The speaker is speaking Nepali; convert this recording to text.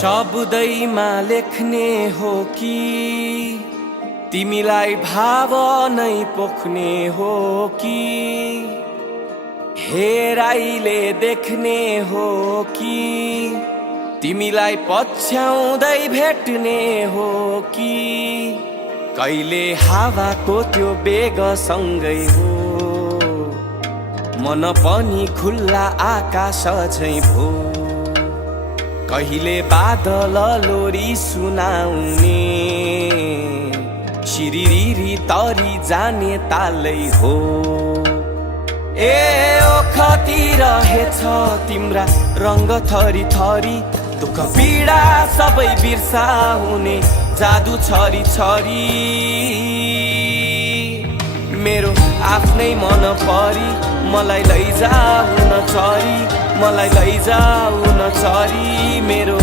शब्दैमा लेख्ने हो कि तिमीलाई भाव नै पोख्ने हो कि हेराइले देख्ने हो कि तिमीलाई पछ्याउँदै भेट्ने हो कि कहिले हावाको त्यो बेगसँगै हो मन पनि खुल्ला आकाश झैं भो कहिले बादल लोरी सुनाउने शिरिरी तरी जाने तालै हो ए ओखती रहेछ तिम्रा रंग थरी थरी दुःख पीडा सबै बिर्साउने जादु छरी छरी मेरो आफ्नै मन परी मलाई लैजाऊ न चरी मलाई लैजाऊ न चरी मेरो